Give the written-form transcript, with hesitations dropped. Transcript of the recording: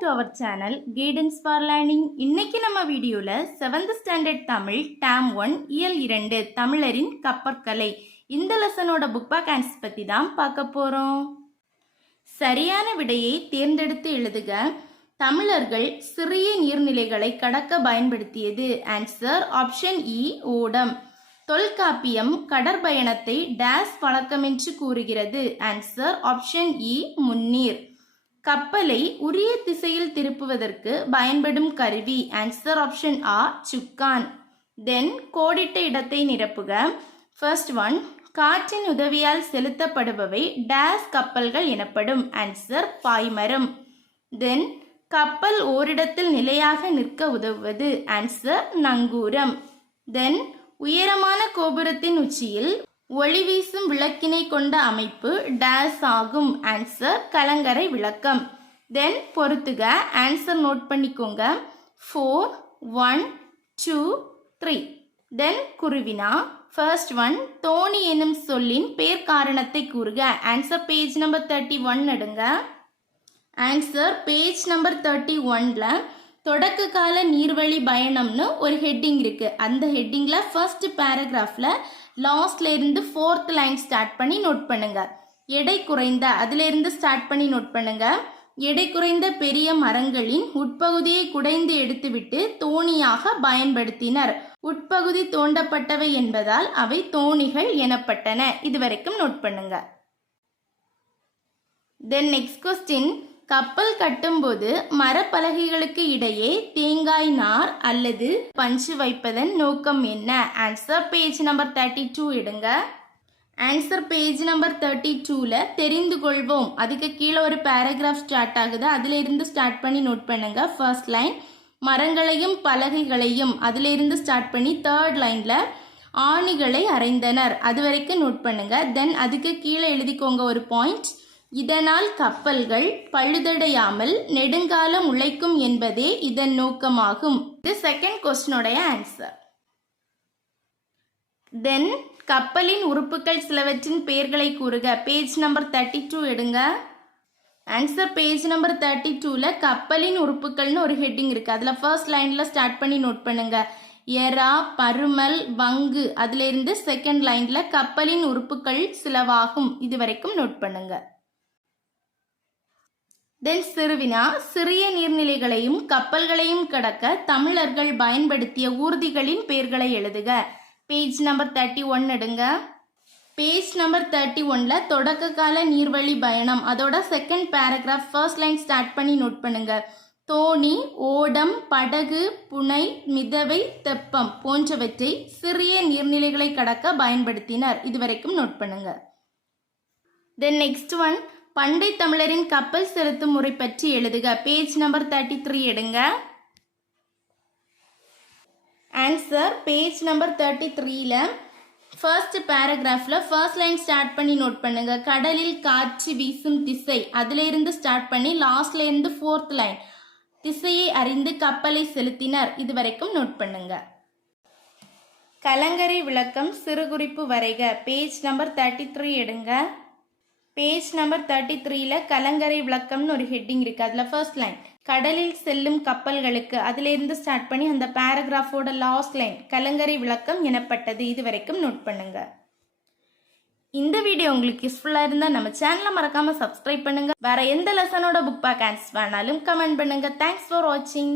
to our channel Guidance for Learning. இன்னைக்கு நம்ம வீடியோல 7th ஸ்டாண்டர்ட் தமிழ் டேம் 1 இயல் 2 தமிழரின் கப்பற்கலை இந்த லெசனோட புக் பேக் ஆன்சர்ஸ் பத்தி தான் பார்க்க போறோம். சரியான விடையை தேர்ந்தெடுத்து எழுதுக. தமிழர்கள் சிறிய நீர்நிலைகளை கடக்க பயன்படுத்தியது. ஆன்சர் ஆப்ஷன் இ ஓடம். தொல்காப்பியம் கடற்பயணத்தை டேஸ் வழக்கமென்று கூறுகிறது. ஆன்சர் ஆப்ஷன் இ முன்னீர். கப்பலை உரிய திசையில் திருப்புவதற்கு பயன்படும் கருவி. ஆன்சர் ஆப்ஷன் ஆ சுக்கான். தென் கோடிட்ட இடத்தை நிரப்புக. ஃபர்ஸ்ட் ஒன், காற்றின் உதவியால் செலுத்தப்படுபவை டேஸ் கப்பல்கள் எனப்படும். ஆன்சர் பாய்மரம். தென் கப்பல் ஓரிடத்தில் நிலையாக நிற்க உதவுவது. ஆன்சர் நங்கூரம். தென் உயரமான கோபுரத்தின் உச்சியில் ஒளி வீசும் விளக்கினை கொண்ட அமைப்பு டேஸ் ஆகும். ஆன்சர் கலங்கரை விளக்கம். தென் பொறுத்துக. ஆன்சர் நோட் பண்ணிக்கோங்க. 4, 1, 2, 3. தென் குருவினா. ஃபர்ஸ்ட் ஒன், தோணி எனும் சொல்லின் பேர் காரணத்தை கூறுக. ஆன்சர் பேஜ் நம்பர் 31 எடுங்க. ஆன்சர் பேஜ் நம்பர் 31ல தொடக்க கால நீர்வழி பயணம்னு ஒரு ஹெட்டிங் இருக்கு. அந்த ஹெட்டிங்ல ஃபர்ஸ்ட் பேராகிராஃப்ல லாஸ்ட்ல இருந்து 4th லைன் ஸ்டார்ட் பண்ணி நோட் பண்ணுங்க. எடை குறைந்த அதுல இருந்து ஸ்டார்ட் பண்ணி நோட் பண்ணுங்க. எடை குறைந்த பெரிய மரங்களின் உட்பகுதியை குடைந்து எடுத்துவிட்டு தோணியாக பயன்படுத்தினர். உட்பகுதி தோண்டப்பட்டவை என்பதால் அவை தோணிகள் எனப்பட்டன. இதுவரைக்கும் நோட் பண்ணுங்க. தென் நெக்ஸ்ட் கொஸ்டின், கப்பல் கட்டும்போது மரப்பலகைகளுக்கு இடையே தேங்காய் நார் அல்லது பஞ்சு வைப்பதன் நோக்கம் என்ன? ஆன்சர் பேஜ் நம்பர் 32 எடுங்க. ஆன்சர் பேஜ் நம்பர் 32ல தெரிந்து கொள்வோம் அதுக்கு கீழே ஒரு பேராகிராஃப் ஸ்டார்ட் ஆகுது. அதுல இருந்து ஸ்டார்ட் பண்ணி நோட் பண்ணுங்க. ஃபர்ஸ்ட் லைன் மரங்களையும் பலகைகளையும், அதுல இருந்து ஸ்டார்ட் பண்ணி தேர்ட் லைன்ல ஆணிகளை அறைந்தனர். அது வரைக்கும் நோட் பண்ணுங்க. தென் அதுக்கு கீழே எழுதிக்கோங்க ஒரு பாயிண்ட். இதனால் கப்பல்கள் பழுதடையாமல் நெடுங்காலம் உழைக்கும் என்பதே இதன் நோக்கமாகும். இது செகண்ட் கொஸ்டினோடைய ஆன்சர். தென் கப்பலின் உறுப்புகள் சிலவற்றின் பெயர்களை கூறுக. பேஜ் நம்பர் 32 எடுங்க. ஆன்சர் பேஜ் நம்பர் 32ல கப்பலின் உறுப்புகள்னு ஒரு ஹெட்டிங் இருக்கு. அதுல ஃபர்ஸ்ட் லைன்ல ஸ்டார்ட் பண்ணி நோட் பண்ணுங்க. எரா, பருமல், வங்கு. அதுல இருந்து செகண்ட் லைன்ல கப்பலின் உறுப்புகள் சிலவாகும். இது வரைக்கும் நோட் பண்ணுங்க. தென் சிறுவினா, சிறிய நீர்நிலைகளையும் கப்பல்களையும் கடக்க தமிழர்கள் பயன்படுத்திய ஊர்திகளின் பெயர்களை எழுதுக. பேஜ் நம்பர் 31 எடுங்க. பேஜ் நம்பர் 31ல தொடக்க கால நீர்வழி பயணம் அதோட second paragraph first line start பண்ணி நோட் பண்ணுங்க. தோணி, ஓடம், படகு, புனை, மிதவை, தெப்பம் போன்றவற்றை சிறிய நீர்நிலைகளை கடக்க பயன்படுத்தினர். இதுவரைக்கும் நோட் பண்ணுங்க. தென் நெக்ஸ்ட் ஒன், பண்டை தமிழரின் கப்பல் செலுத்தும் முறை பற்றி எழுதுக. பேஜ் நம்பர் 33 எடுங்க. ஆன்சர் பேஜ் நம்பர் 33ல ஃபர்ஸ்ட் பேராகிராஃப்ல ஃபர்ஸ்ட் லைன் ஸ்டார்ட் பண்ணி நோட் பண்ணுங்க. கடலில் காற்று வீசும் திசை அதுல இருந்து ஸ்டார்ட் பண்ணி லாஸ்ட்ல இருந்து 4th லைன் திசையை அறிந்து கப்பலை செலுத்தினர். இது வரைக்கும் நோட் பண்ணுங்க. கலங்கரை விளக்கம் சிறுகுறிப்பு வரைக. பேஜ் நம்பர் 33 எடுங்க. பேஜ் நம்பர் 33ல கலங்கரை விளக்கம்னு ஒரு ஹெட்டிங் இருக்கு. அதுல ஃபர்ஸ்ட் லைன் கடலில் செல்லும் கப்பல்களுக்கு அதுல இருந்து ஸ்டார்ட் பண்ணி அந்த பேராகிராஃபோட லாஸ்ட் லைன் கலங்கரை விளக்கம் எனப்பட்டது. இது வரைக்கும் நோட் பண்ணுங்க. இந்த வீடியோ உங்களுக்கு யூஸ்ஃபுல்லா இருந்தா நம்ம சேனலை மறக்காம சப்ஸ்கிரைப் பண்ணுங்க. வேற எந்த லெசனோட புக் பேக் ஆன்சர்ஸ் வேணாலும் கமெண்ட் பண்ணுங்க. தேங்க்ஸ் ஃபார் வாட்சிங்.